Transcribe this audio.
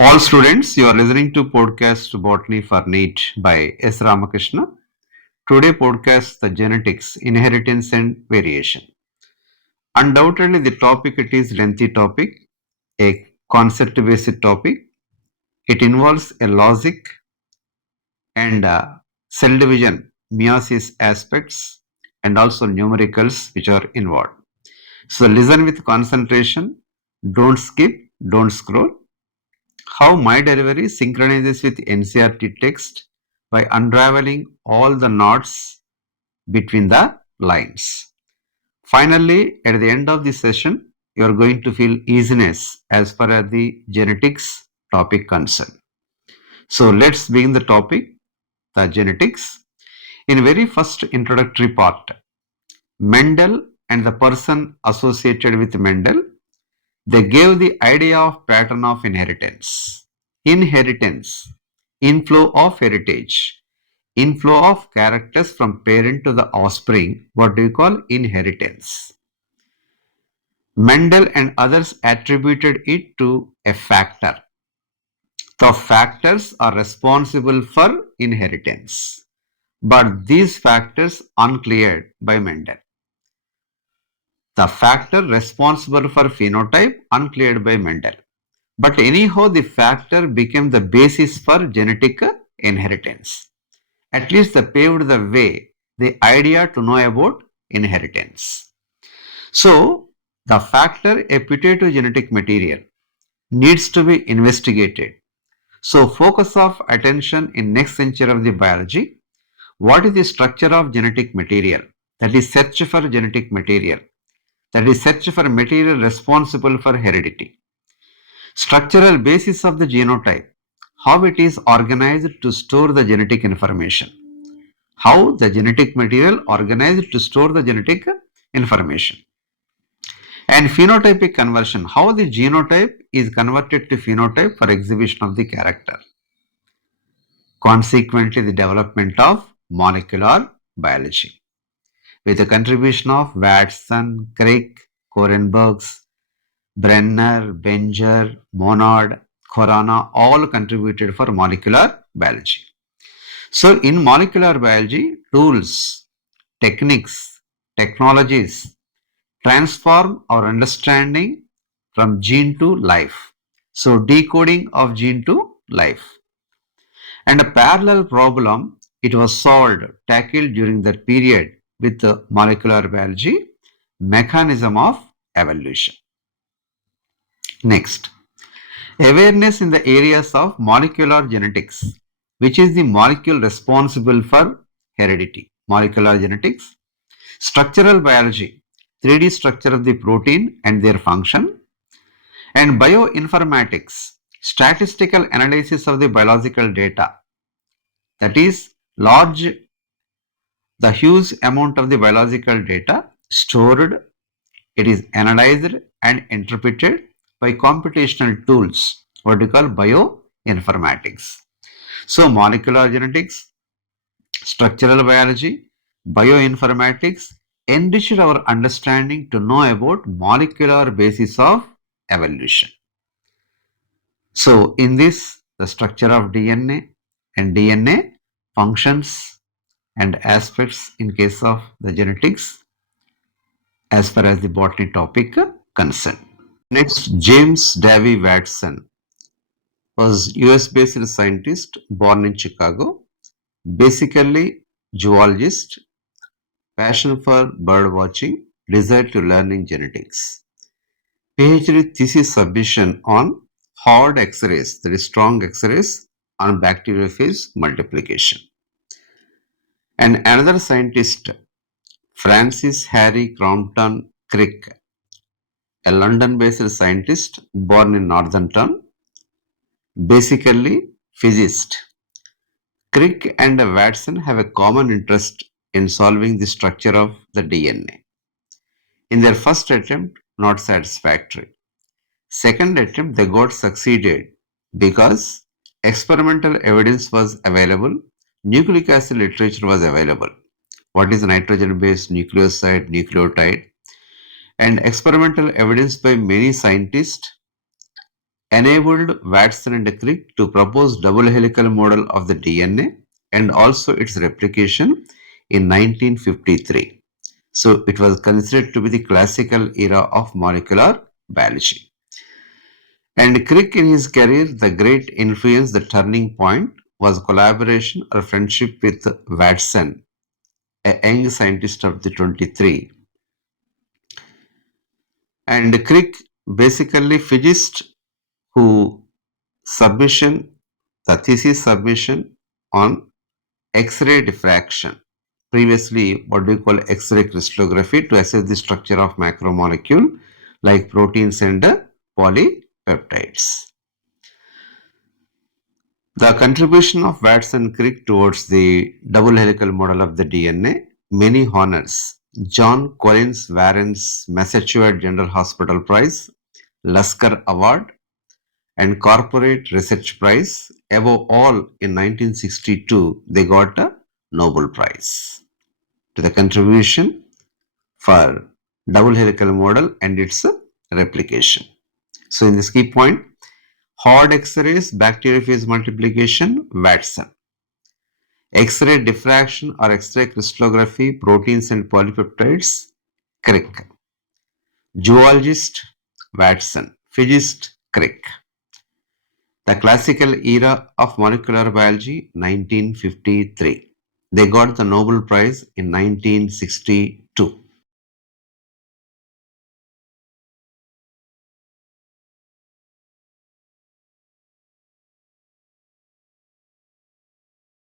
All students, you are listening to podcast Botany for NEET by S. Ramakrishna. Today podcast the genetics, inheritance and variation. Undoubtedly the topic it is lengthy topic, a concept based topic. It involves a logic and cell division, meiosis aspects and also numericals which are involved. So listen with concentration, don't skip, don't scroll. How my delivery synchronizes with NCRT text by unraveling all the knots between the lines. Finally, at the end of the session, you are going to feel easiness as far as the genetics topic concerned. So let's begin the topic, the genetics. In very first introductory part, Mendel and the person associated with Mendel, they gave the idea of pattern of inheritance. Inheritance, inflow of heritage, inflow of characters from parent to the offspring, what do you call inheritance? Mendel and others attributed it to a factor. The factors are responsible for inheritance, but these factors uncleared by Mendel. The factor responsible for phenotype uncleared by Mendel. But anyhow, the factor became the basis for genetic inheritance. At least they paved the way, the idea to know about inheritance. So, the factor, a putative genetic material, needs to be investigated. So, focus of attention in next century of the biology. What is the structure of genetic material? That is search for genetic material. That is search for material responsible for heredity. Structural basis of the genotype, how it is organized to store the genetic information, how the genetic material organized to store the genetic information, and phenotypic conversion, how the genotype is converted to phenotype for exhibition of the character. Consequently, the development of molecular biology with the contribution of Watson, Crick, Korenbergs, Brenner, Benger, Monod, Corona all contributed for molecular biology. So in molecular biology, tools, techniques, technologies transform our understanding from gene to life. So decoding of gene to life. And a parallel problem, it was solved, tackled during that period with the molecular biology, mechanism of evolution. Next, awareness in the areas of molecular genetics, which is the molecule responsible for heredity. Molecular genetics, structural biology, 3D structure of the protein and their function, and bioinformatics, statistical analysis of the biological data. That is the huge amount of the biological data stored, it is analyzed and interpreted by computational tools, what we call bioinformatics. So molecular genetics, structural biology, bioinformatics enriched our understanding to know about molecular basis of evolution. So in this, the structure of DNA and DNA functions and aspects in case of the genetics as far as the botany topic concerned. Next, James Davy Watson was US-based scientist born in Chicago, basically zoologist, passion for bird watching, desire to learning genetics. PhD thesis submission on hard X-rays, that is strong X-rays on bacteriophage multiplication. And another scientist, Francis Harry Crompton Crick, a London-based scientist born in Northampton, basically physicist. Crick and Watson have a common interest in solving the structure of the DNA. In their first attempt, not satisfactory. Second attempt, they got succeeded because experimental evidence was available, nucleic acid literature was available. What is nitrogen-based nucleoside, nucleotide, and experimental evidence by many scientists enabled Watson and Crick to propose double helical model of the DNA and also its replication in 1953. So it was considered to be the classical era of molecular biology. And Crick in his career, the great influence, the turning point was collaboration or friendship with Watson, a young scientist of the 23. And Crick, basically physicist who submission, the thesis submission on X-ray diffraction. Previously, what do you call X-ray crystallography to assess the structure of macromolecule like proteins and polypeptides. The contribution of Watson Crick towards the double helical model of the DNA, many honors. John Collins Warren's Massachusetts General Hospital Prize, Lasker Award, and Corporate Research Prize. Above all, in 1962, they got a Nobel Prize to the contribution for double helical model and its replication. So in this key point, hard X-rays, bacteriophage multiplication, Watson. X-ray diffraction or X-ray crystallography, proteins and polypeptides, Crick. Zoologist, Watson. Physicist, Crick. The classical era of molecular biology, 1953. They got the Nobel Prize in 1962.